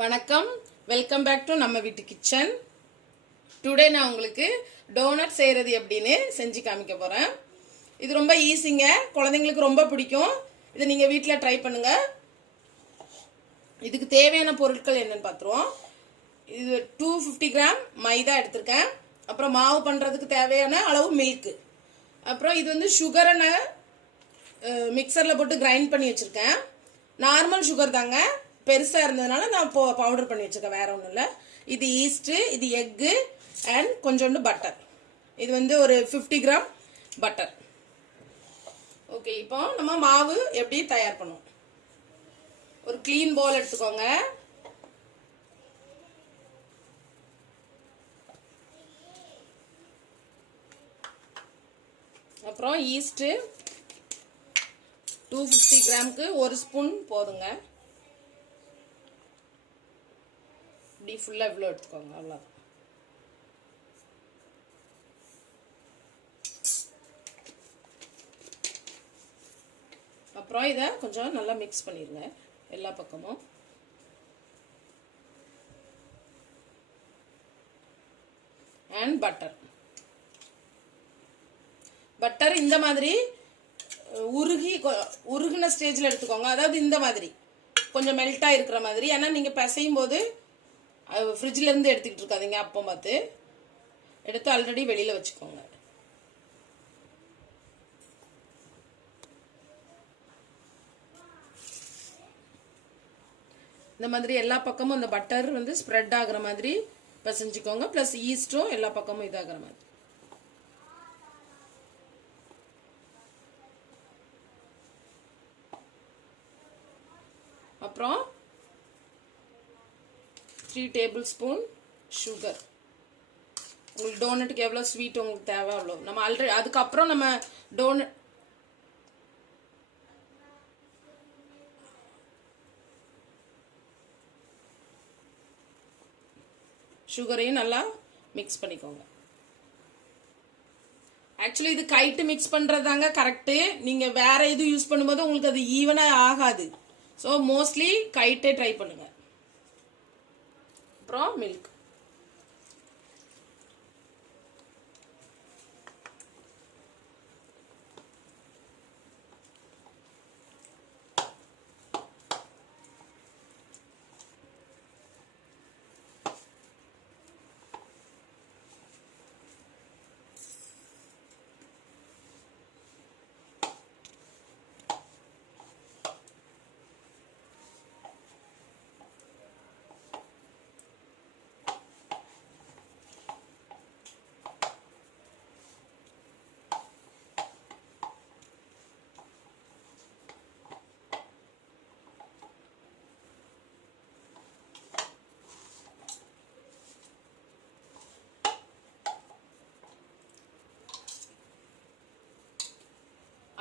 வணக்கம், welcome back to நம்ம வீட்டு கிச்சன். டுடே நான் உங்களுக்கு டோனட் செய்கிறது எப்படின்னு செஞ்சு காமிக்க போகிறேன். இது ரொம்ப ஈஸிங்க, குழந்தைங்களுக்கு ரொம்ப பிடிக்கும். இதை நீங்கள் வீட்டில் ட்ரை பண்ணுங்கள். இதுக்கு தேவையான பொருட்கள் என்னன்னு பார்த்துருவோம். இது 250 கிராம் மைதா எடுத்திருக்கேன். அப்புறம் மாவு பண்ணுறதுக்கு தேவையான அளவு மில்க்கு. அப்புறம் இது வந்து சுகரை நான் மிக்சரில் போட்டு கிரைண்ட் பண்ணி வச்சுருக்கேன். நார்மல் சுகர் தாங்க, பெருசாக இருந்ததுனால நான் பவுடர் பண்ணி வச்சுருக்கேன், வேற ஒன்றும் இல்லை. இது ஈஸ்ட்டு, இது எக்கு அண்ட் கொஞ்சோண்டு பட்டர். இது வந்து ஒரு 50 கிராம் பட்டர். ஓகே, இப்போ நம்ம மாவு எப்படி தயார் பண்ணுவோம். ஒரு க்ளீன் பவுல் எடுத்துக்கோங்க. அப்புறம் ஈஸ்ட்டு 250 கிராமுக்கு 1 ஸ்பூன் போதுங்க. இப்படி ஃபுல்லாக இவ்வளோ எடுத்துக்கோங்க, அவ்வளோ. அப்புறம் இதை கொஞ்சம் நல்லா மிக்ஸ் பண்ணிடுங்க எல்லா பக்கமும். அண்ட் பட்டர் இந்த மாதிரி உருகின ஸ்டேஜில் எடுத்துக்கோங்க. அதாவது இந்த மாதிரி கொஞ்சம் மெல்ட்டாக இருக்கிற மாதிரி. ஏன்னா நீங்கள் பிசையும் போது ஃப்ரிட்ஜிலேருந்து எடுத்துக்கிட்டு இருக்காதீங்க, அப்போ பார்த்து எடுத்து ஆல்ரெடி வெளியில் வச்சுக்கோங்க. இந்த மாதிரி எல்லா பக்கமும் இந்த பட்டர் வந்து ஸ்ப்ரெட் ஆகுற மாதிரி பிசைஞ்சுக்கோங்க. ப்ளஸ் ஈஸ்ட்டும் எல்லா பக்கமும் இதாகிற மாதிரி. அப்புறம் 3 டேபிள் ஸ்பூன் சுகர். உங்களுக்கு டோனட்டுக்கு எவ்வளோ ஸ்வீட் உங்களுக்கு தேவை அவ்வளோ. நம்ம ஆல்ரெடி அதுக்கப்புறம் நம்ம டோனட் சுகரையும் நல்லா மிக்ஸ் பண்ணிக்கோங்க. ஆக்சுவலி இது கைட்டு மிக்ஸ் பண்ணுறதாங்க கரெக்டு. நீங்கள் வேற எது யூஸ் பண்ணும்போது உங்களுக்கு அது ஈவனாக ஆகாது. ஸோ மோஸ்ட்லி கைட்டே ட்ரை பண்ணுங்க. அப்புறம் மில்க்.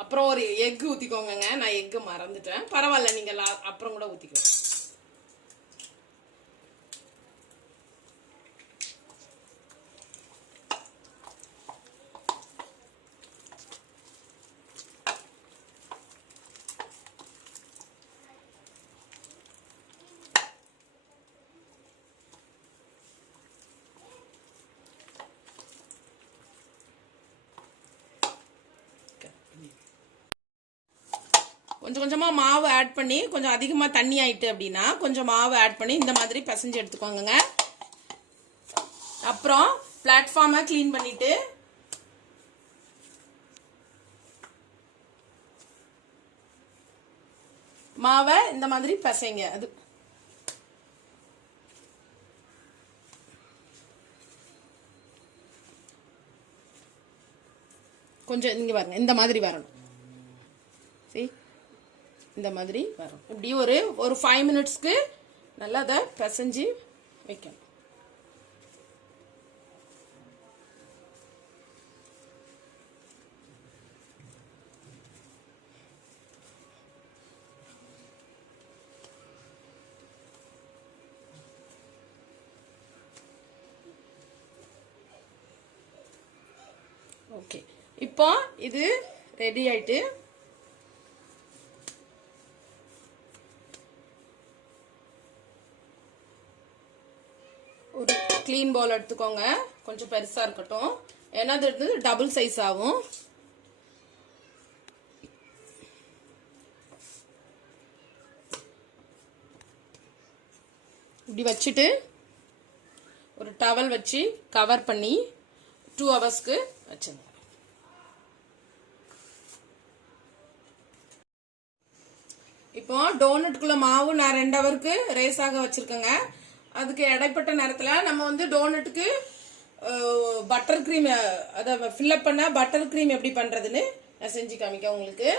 அப்புறம் ஒரு எக் ஊற்றிக்கோங்க. நான் எக்கு மறந்துட்டேன், பரவாயில்ல, நீங்கள் அப்புறம் கூட ஊற்றிக்கோங்க. கொஞ்சம் கொஞ்சமாக மாவு ஆட் பண்ணி, கொஞ்சம் அதிகமாக தண்ணி ஆயிட்டு அப்படின்னா கொஞ்சம் மாவு ஆட் பண்ணி இந்த மாதிரி பிசைஞ்சு எடுத்துக்கோங்க. அப்புறம் பிளாட்ஃபார்மை க்ளீன் பண்ணிட்டு மாவை இந்த மாதிரி பிசைங்க. அது கொஞ்சம் இங்கே பாருங்க, இந்த மாதிரி வரணும். சரி, இந்த மாதிரி வரும். இப்படி ஒரு 5 மினிட்ஸ்க்கு நல்லா அதை பிசைஞ்சு வைக்கணும். ஓகே, இப்போ இது ரெடி ஆயிட்டு க்ளீன் பவுல் எடுத்துக்கோங்க. கொஞ்சம் பெருசாக இருக்கட்டும், ஏன்னா அது வந்து டபுள் சைஸ் ஆகும். இப்படி வச்சுட்டு ஒரு டவல் வச்சு கவர் பண்ணி 2 ஹவர்ஸ்க்கு வச்சுங்க. இப்போ டோனட்டுக்குள்ள மாவு நான் 2 ஹவருக்கு ரேஸாக வச்சிருக்கேங்க. அதுக்கு இடைப்பட்ட நேரத்தில் நம்ம வந்து டோனட்டுக்கு பட்டர் க்ரீம், அதை ஃபில்அப் பண்ண பட்டர் க்ரீம் எப்படி பண்ணுறதுன்னு நான் செஞ்சு காமிக்க உங்களுக்கு.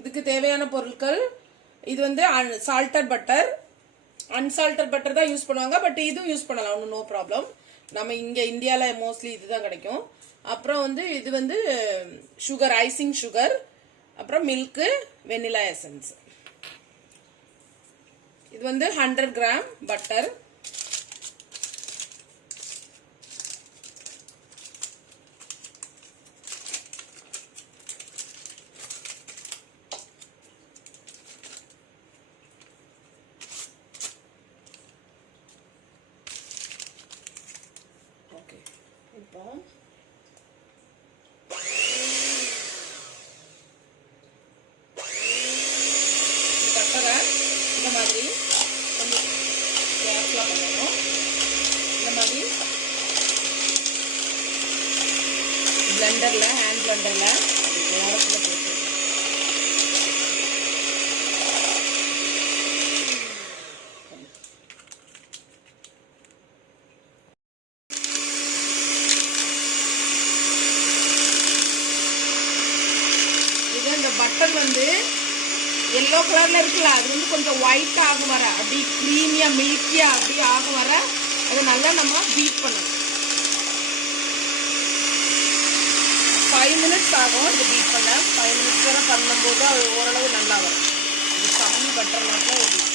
இதுக்கு தேவையான பொருட்கள், இது வந்து சால்டட் பட்டர், அன்சால்டட் பட்டர் தான் யூஸ் பண்ணுவாங்க, பட் இதுவும் யூஸ் பண்ணலாம், ஒன்றும் நோ ப்ராப்ளம். நம்ம இங்கே இந்தியாவில் மோஸ்ட்லி இதுதான் கிடைக்கும். அப்புறம் வந்து இது வந்து சுகர், ஐசிங் சுகர், அப்புறம் மில்க்கு, வெனிலா எசன்ஸ். இது வந்து 100 கிராம் பட்டர். ஓகே, இப்போ பட்டரை இந்த மாதிரி கொஞ்சம் கேர்ஃபுல்லாக பண்ணணும். இந்த மாதிரி பிளெண்டரில், ஹேண்ட் பிளெண்டரில் நேரத்தில் போட்டு இது இந்த பட்டர் வந்து எல்லோ கலர்ல இருக்குல்ல, அது வந்து கொஞ்சம் ஒயிட் ஆகும் வர, அப்படி க்ரீமியா மில்கியா அப்படி ஆகும் வர அதை நல்லா நம்ம பீட் பண்ணணும். 5 மினிட்ஸ் ஆகும் இது பீட் பண்ண. 5 மினிட்ஸ் வரை பண்ணும்போது அது ஓரளவு நல்லா வரும். இது கம்மி பட்டர் மட்டும் எப்படி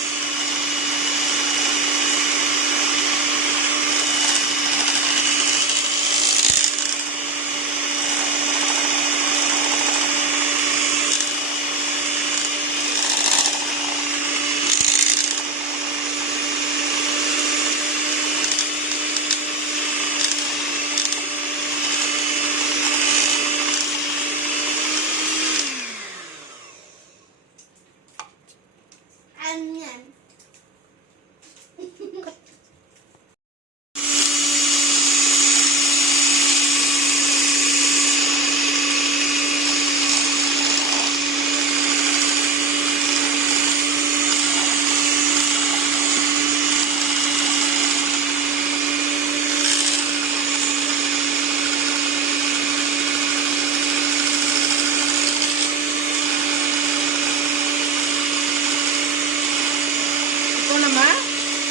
நம்ம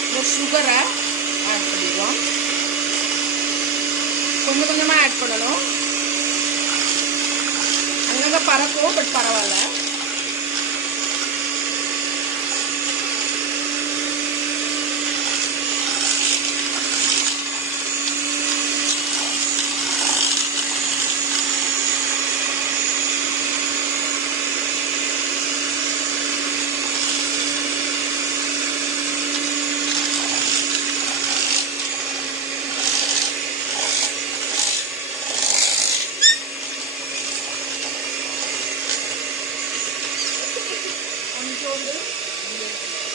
இந்த சுகரை ஆட் பண்ணிடுவோம். கொஞ்சம் கொஞ்சமாக ஆட் பண்ணணும். அங்கங்கே பறக்கும், பட் பரவாயில்ல.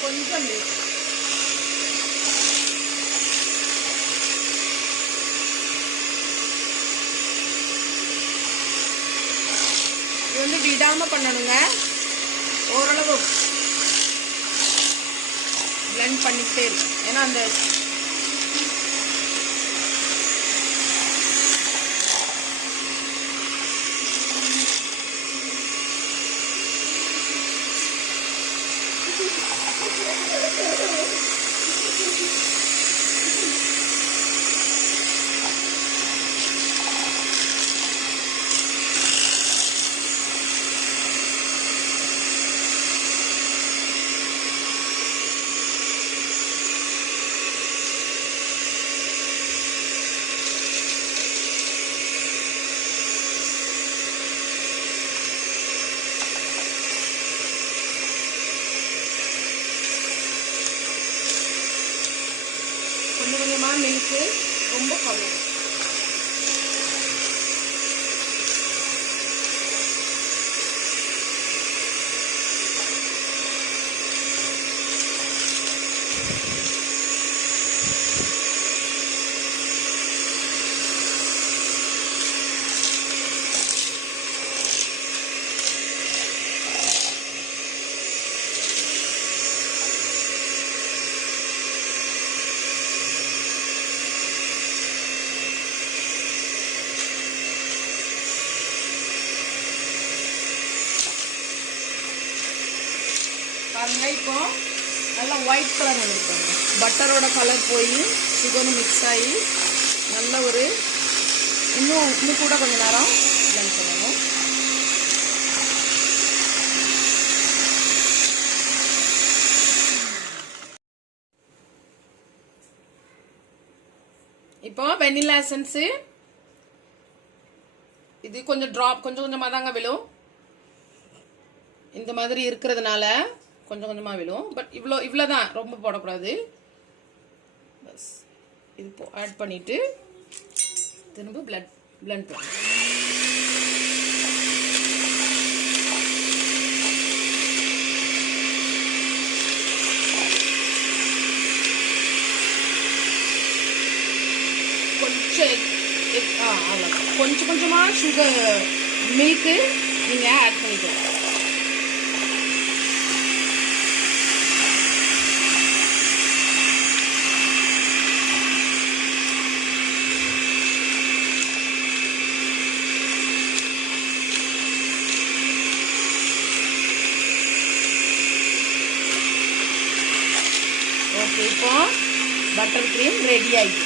கொஞ்சம் இது வந்து விடாம பண்ணணுங்க. ஓரளவு பிளெண்ட் பண்ணிக்கிட்டே இருக்கும். ஏன்னா அந்த கொஞ்சம் கொஞ்சமாக மில்க்கு ரொம்ப கம்மி. பாருங்க, இப்போ நல்லா ஒயிட் கலர் வந்துருக்காங்க. பட்டரோட கலர் போய் சுகரும் மிக்ஸ் ஆகி நல்ல ஒரு இன்னும் கூட கொஞ்சம் நேரம் இல்லைன்னு சொல்லணும். இப்போ வெனிலா எசன்ஸ் இது கொஞ்சம் கொஞ்சமாக தாங்க விழும். இந்த மாதிரி இருக்கிறதுனால கொஞ்சம் கொஞ்சமாக விழும். பட் இவ்வளோதான், ரொம்ப போடக்கூடாது. பஸ் இது ஆட் பண்ணிட்டு திரும்ப பிளண்ட் பண்ணு. அவ்வளோதான். கொஞ்சம் கொஞ்சமாக சுகர் மில்க்கு நீங்கள் ஆட் பண்ணிக்கோங்க. ஓகே, இப்போ பட்டர் க்ரீம் ரெடி ஆயிடுச்சு.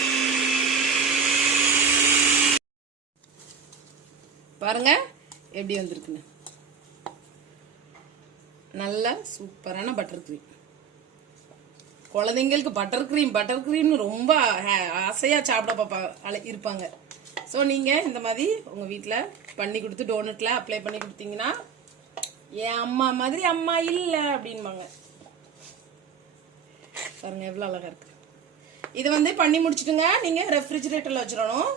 பாருங்க எப்படி வந்திருக்குன்னு. நல்ல சூப்பரான பட்டர் க்ரீம். குழந்தைங்களுக்கு பட்டர் க்ரீம்னு ரொம்ப ஆசையா சாப்பிட இருப்பாங்க. ஸோ நீங்க இந்த மாதிரி உங்க வீட்டில் பண்ணி கொடுத்து டோனட்ல அப்ளை பண்ணி கொடுத்தீங்கன்னா என் அம்மா மாதிரி அம்மா இல்லை அப்படின்பாங்க. பாருங்க எவ்வளோ அழகா இருக்கு. இது வந்து பண்ணி முடிச்சுட்டுங்க நீங்க ரெஃப்ரிஜிரேட்டர்ல வச்சிடணும்.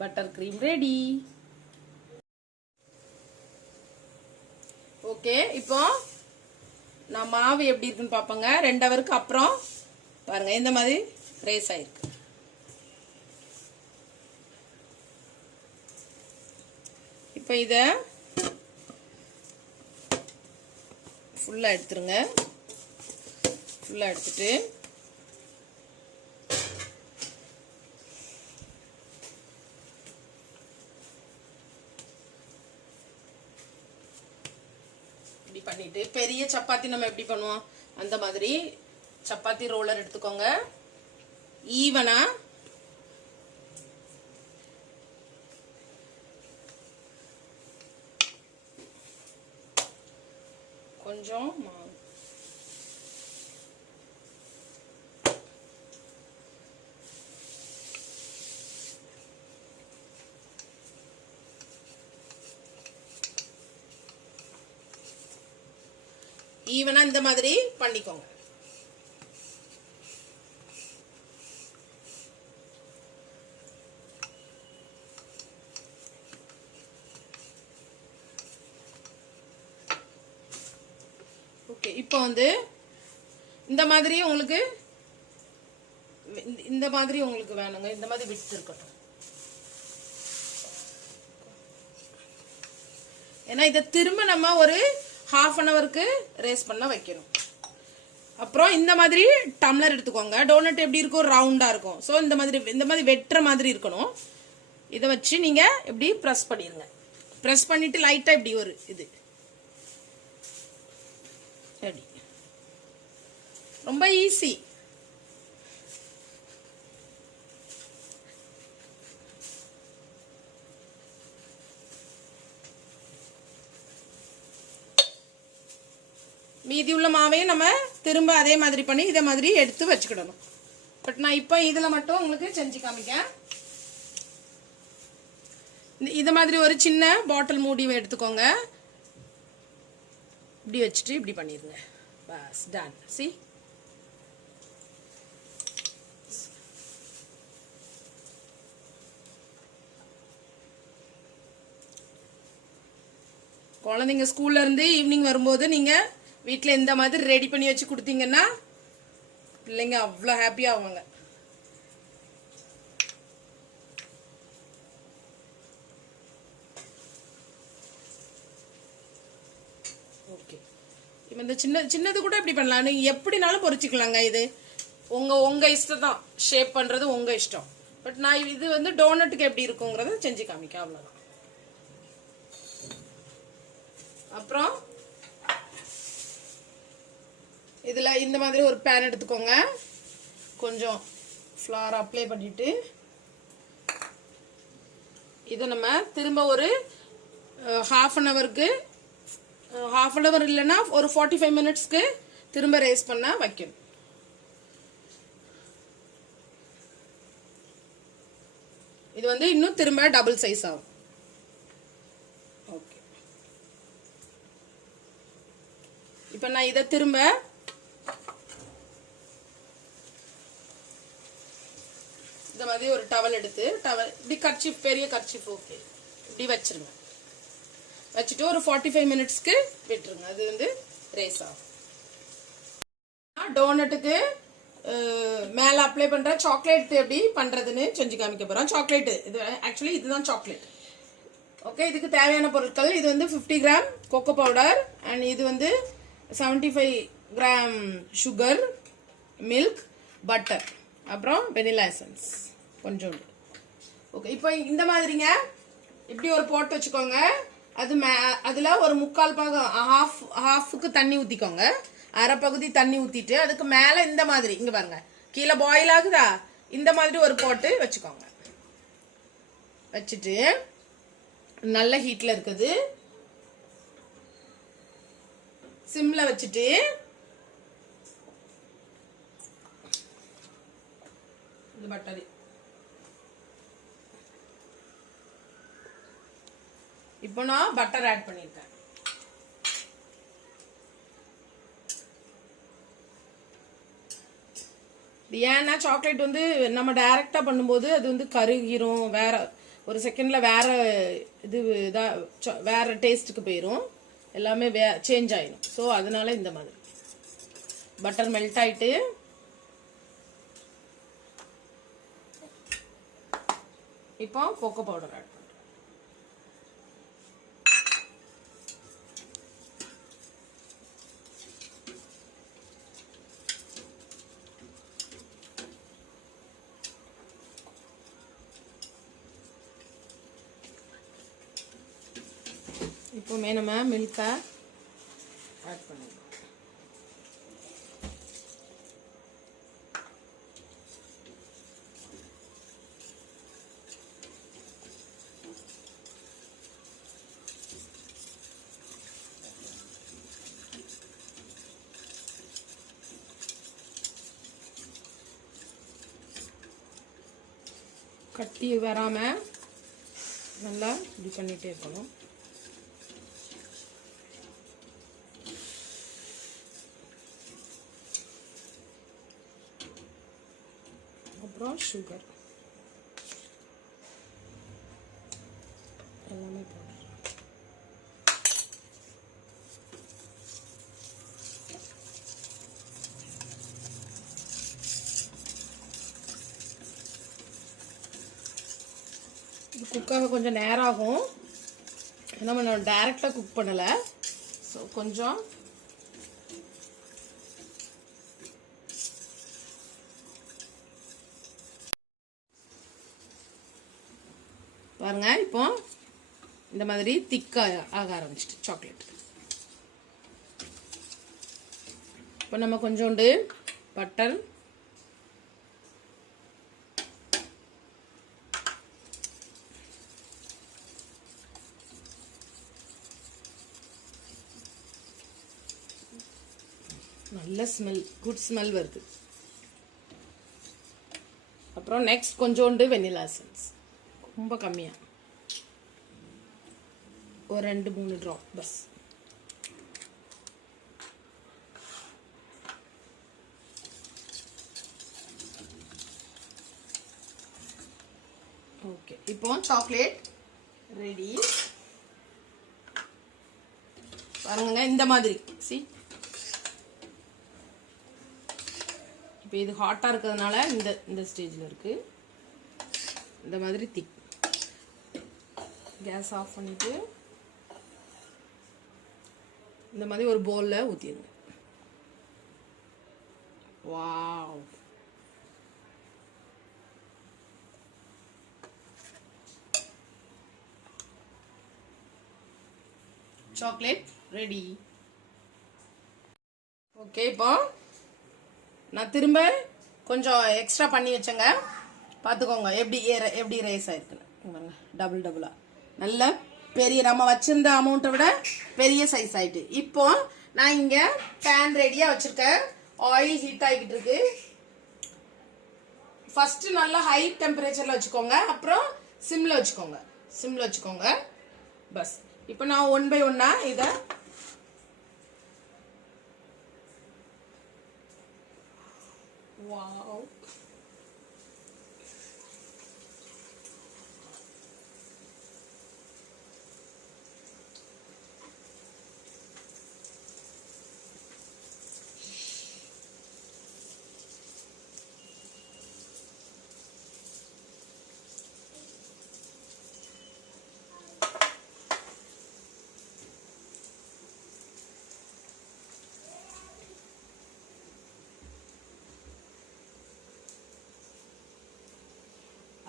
Butter cream ready. ஓகே, இப்போ நான் மாவு எப்படி இருக்குன்னு பார்ப்போங்க. 2 ஹவருக்கு அப்புறம் பாருங்க இந்த மாதிரி ரேஸ் ஆயிருக்கு. இப்போ இதை ஃபுல்லாக எடுத்துருங்க. ஃபுல்லாக எடுத்துட்டு இப்படி பண்ணிட்டு பெரிய சப்பாத்தி நம்ம எப்படி பண்ணுவோம் அந்த மாதிரி சப்பாத்தி ரோலர் எடுத்துக்கோங்க. ஈவனா கொஞ்சம் ஈவனா இந்த மாதிரி பண்ணிக்கோங்க. ஓகே, இப்போ வந்து இந்த மாதிரி உங்களுக்கு வேணுங்க. இந்த மாதிரி விட்டு இருக்கட்டும். ஏன்னா இதை திரும்ப நம்ம ஒரு ½ அன் ஹவருக்கு ரேஸ் பண்ண வைக்கணும். அப்புறம் இந்த மாதிரி டம்ளர் எடுத்துக்கோங்க. டோனட் எப்படி இருக்கும், ரவுண்டா இருக்கும். ஸோ இந்த மாதிரி வெட்டுற மாதிரி இருக்கணும். இதை வச்சு நீங்க எப்படி ப்ரெஸ் பண்ணிருங்க. ப்ரெஸ் பண்ணிட்டு லைட்டா இப்படி ஒரு இது ரெடி. ரொம்ப ஈஸி. மீதி உள்ள மாவையும் நம்ம திரும்ப அதே மாதிரி பண்ணி இதே மாதிரி எடுத்து வச்சுக்கிடணும். பட் நான் இப்போ இதில் மட்டும் உங்களுக்கு செஞ்சு காமிக்கேன். இது மாதிரி ஒரு சின்ன பாட்டில் மூடி எடுத்துக்கோங்க. இப்படி வச்சுட்டு இப்படி பண்ணிடுங்க. Bus ton. சி குழந்தைங்க ஸ்கூல்ல இருந்து ஈவினிங் வரும்போது நீங்க வீட்டில் இந்த மாதிரி ரெடி பண்ணி வச்சு கொடுத்தீங்கன்னா பிள்ளைங்க அவ்வளோ ஹாப்பியா ஆவாங்க. ஓகே, இப்போ இந்த சின்னது கூட இப்படி பண்ணலாம், நீங்க எப்படினாலும் பொரிச்சுக்கலாங்க. இது உங்க இஷ்டம் தான், ஷேப் பண்றது உங்க இஷ்டம். பட் நான் இது வந்து டோனட்டுக்கு எப்படி இருக்குங்கிறத செஞ்சு காமிக்க, அவ்வளோதான். அப்புறம் இதுல இந்த மாதிரி ஒரு பேன் எடுத்துக்கோங்க. கொஞ்சம் ஃப்ளார் அப்ளை பண்ணிட்டு இதை நம்ம திரும்ப ஒரு ஹாஃப் அன் ஹவர் இல்லைன்னா ஒரு 45 மினிட்ஸ்க்கு திரும்ப ரேஸ் பண்ண வைக்கணும். இது வந்து இன்னும் திரும்ப டபுள் சைஸ் ஆகும். ஓகே, இப்போ நான் இதை திரும்ப இந்த மாதிரி ஒரு டவல் எடுத்து இப்படி கர்ச்சீஃப், பெரிய கர்ச்சீஃப், ஓகே, இப்படி வச்சிருங்க. வச்சுட்டு ஒரு 45 மினிட்ஸ்க்கு விட்டுருங்க. அது வந்து ரேஸ் ஆகும். டோனட்டுக்கு மேல அப்ளை பண்ற சாக்லேட் எப்படி பண்றதுன்னு செஞ்சு காமிக்க போறோம். சாக்லேட் இது ஆக்சுவலி இதுதான் சாக்லேட். ஓகே, இதுக்கு தேவையான பொருட்கள் இது வந்து 50 கிராம் கோகோ பவுடர், அண்ட் இது வந்து 75 கிராம் சுகர், மில்க், பட்டர், அப்புறம் வெனிலா எசன்ஸ் கொஞ்சோண்டு. ஓகே, இப்போ இந்த மாதிரிங்க இப்படி ஒரு போட்டு வச்சுக்கோங்க. அதுல ஒரு 1/4 பாகம் ஹாஃப்க்கு தண்ணி ஊத்திக்கோங்க. அரை பகுதி தண்ணி ஊத்திட்டு அதுக்கு மேல இந்த மாதிரி இங்க பாருங்க, கீழே பாயில் ஆகுதா, இந்த மாதிரி ஒரு போட்டு வச்சுக்கோங்க. வச்சுட்டு நல்ல ஹீட்ல இருக்குது, சிம்ல வச்சுட்டு இந்த பட்டர் இப்போ நான் பட்டர் ஆட் பண்ணிருக்கேன். ஏன்னா சாக்லேட் வந்து நம்ம டைரக்டா பண்ணும்போது அது வந்து கருகிரும், வேற ஒரு செகண்ட்ல வேற இது வேற டேஸ்ட்டுக்கு போயிடும், எல்லாமே சேஞ்ச் ஆயிடும். ஸோ அதனால இந்த மாதிரி பட்டர் மெல்ட் ஆயிட்டு இப்போ கோகோ பவுடர் ஆட் பண்ணுறேன். இப்போமே நம்ம மில்கை ஆட் பண்ணிடலாம். கட்டி வராம நல்லா இது பண்ணிட்டே இருக்கணும். அப்புறம் சுகர் எல்லாமே போடுறேன். இது குக்காக கொஞ்சம் நேரம் ஆகும், நம்ம டைரெக்டாக குக் பண்ணலை. ஸோ கொஞ்சம் பாருங்க, இப்போ இந்த மாதிரி திக்கா ஆக ஆரம்பிச்சிட்டு சாக்லேட். இப்போ நம்ம கொஞ்சோண்டு பட்டர், நல்ல ஸ்மெல், குட் ஸ்மெல் வருது. அப்புறம் நெக்ஸ்ட் கொஞ்சோண்டு வெனிலா எசன்ஸ், ரொம்ப கம்மியா, ஒரு 2-3 ட்ராப் பஸ். ஓகே, இப்போ சாக்லேட் ரெடி. பாருங்க இந்த மாதிரி சி. இப்போ இது ஹாட்டாக இருக்கிறதுனால இந்த ஸ்டேஜில் இருக்குது. இந்த மாதிரி திக். கேஸ் ஆஃப் பண்ணிவிட்டு இந்த மாதிரி ஒரு பவுலில் ஊற்றிடுங்க. Wow, chocolate ready. ஓகே, இப்போ நான் திரும்ப கொஞ்சம் எக்ஸ்ட்ரா பண்ணி வச்சேங்க. பார்த்துக்கோங்க எப்படி ரைஸ் ஆயிருக்குன்னு. டபுளா நல்ல பெரிய, நம்ம வச்சிருந்த அமௌண்ட்டை விட பெரிய சைஸ் ஆயிட்டு. இப்போ நான் இங்க பேன் ரெடியா வச்சிருக்கேன். ஆயில் ஹீட் ஆகிட்டு இருக்கு. ஃபர்ஸ்ட் நல்லா ஹை டெம்பரேச்சர்ல வச்சுக்கோங்க, அப்புறம் சிம்ல வச்சுக்கோங்க. பஸ் இப்போ நான் 1 by 1 இதை வாவ்,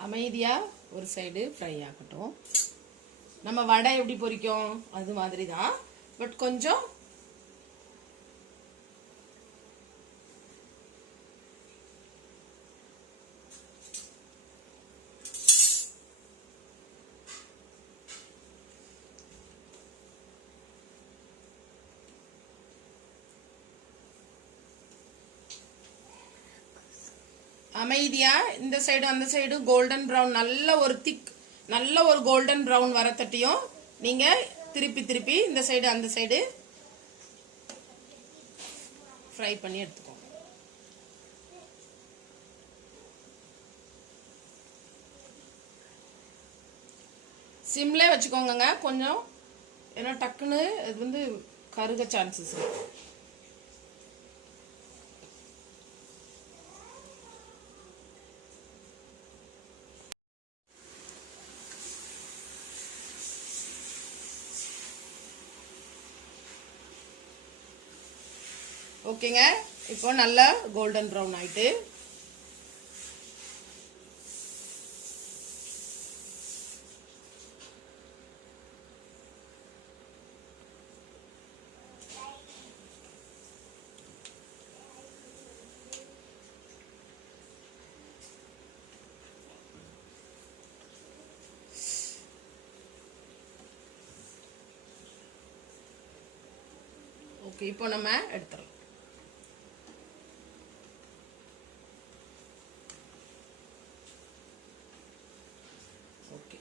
அமைதியா ஒரு சைடு ஃப்ரை ஆகட்டும். நம்ம வடை எப்படி பொரிக்கும் அது மாதிரி தான், பட் கொஞ்சம் அமைதியா இந்த சைடு அந்த சைடு கோல்டன் ப்ரௌன், நல்ல ஒரு கோல்டன் ப்ரௌன் வரத்தட்டியும் நீங்க திருப்பி இந்த சைடு அந்த சைடு ஃப்ரை பண்ணி எடுத்துக்கோங்க. சிம்லே வச்சுக்கோங்க கொஞ்சம், ஏன்னா டக்குன்னு இது கருக சான்சஸ் இருக்கு. ஓகேங்க, இப்போ நல்லா கோல்டன் ப்ரௌன் ஆயிட்டு. ஓகே, இப்போ நம்ம எடுத்துடலாம். Okay,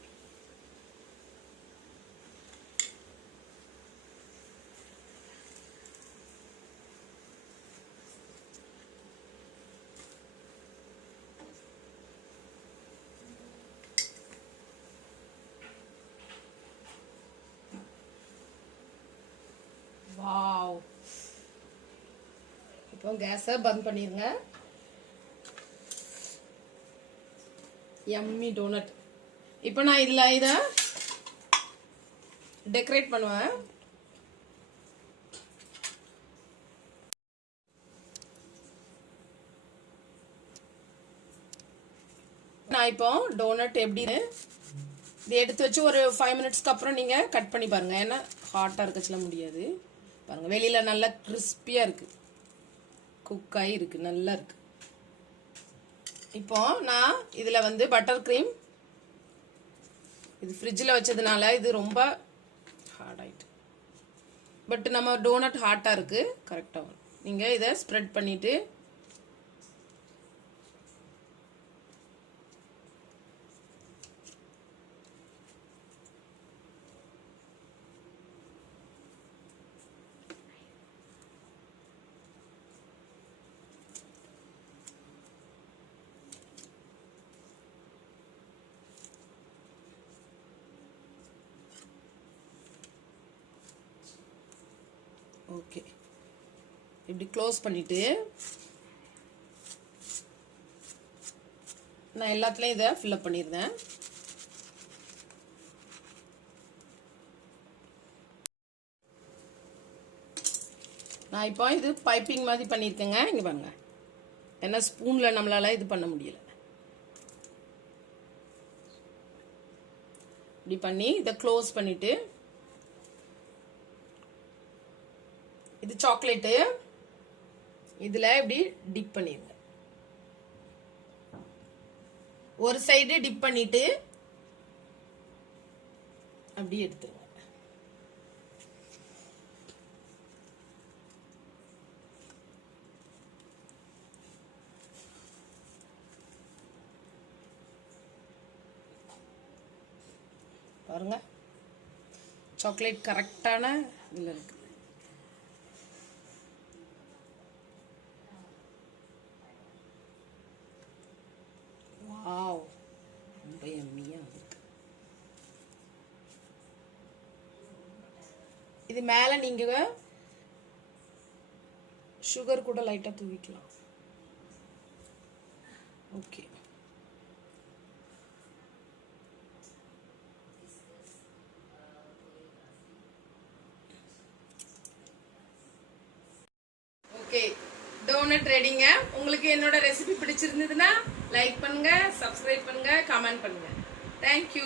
wow. இப்போ கேஸை பந்த் பண்ணிருங்க. Yummy donut. இப்போ நான் இதை டெக்கரேட் பண்ணுவேன். நான் இப்போ டோனட் எப்படின்னு இதை எடுத்து வச்சு ஒரு 5 மினிட்ஸ்க்கு அப்புறம் நீங்க கட் பண்ணி பாருங்க. ஏன்னா ஹாட்டா இருக்கச்சுல முடியாது. பாருங்க, வெளியில நல்லா கிறிஸ்பியா இருக்கு, குக் ஆகி இருக்கு, நல்லா இருக்கு. இப்போ நான் இதுல பட்டர் கிரீம், இது ஃப்ரிட்ஜில் வச்சதுனால இது ரொம்ப ஹார்ட் ஆயிட்டு, பட் நம்ம டோனட் ஹாட்டா இருக்கு, கரெக்டா வரும். நீங்க இதை ஸ்ப்ரெட் பண்ணிட்டு ஓகே, இப்படி க்ளோஸ் பண்ணிட்டு நான் எல்லாத்துலேயும் இதை ஃபில்அப் பண்ணியிருந்தேன். நான் இப்போ இது பைப்பிங் மாதிரி பண்ணியிருக்கேங்க. இங்கே பாருங்க, ஏன்னா ஸ்பூனில் நம்மளால் இது பண்ண முடியல. இப்படி பண்ணி இதை க்ளோஸ் பண்ணிவிட்டு, இது சாக்லேட்டு இதில் இப்படி டிப் பண்ணிடுங்க. ஒரு சைடு டிப் பண்ணிட்டு அப்படி எடுத்துங்க. பாருங்க, சாக்லேட் கரெக்டான இதில் இருக்கு. வாவ், ரொம்ப எம்மியா இருக்கு. இது மேலே நீங்க சுகர் கூட லைட்டா தூவிக்கலாம். ஓகே, ஓகே, டோனட் ரெடிங்க. உங்களுக்கு என்னோட ரெசிபி பிடிச்சிருந்ததுன்னா லைக் பண்ணுங்க, சப்ஸ்கிரைப் பண்ணுங்க, கமெண்ட் பண்ணுங்க. தேங்க்யூ.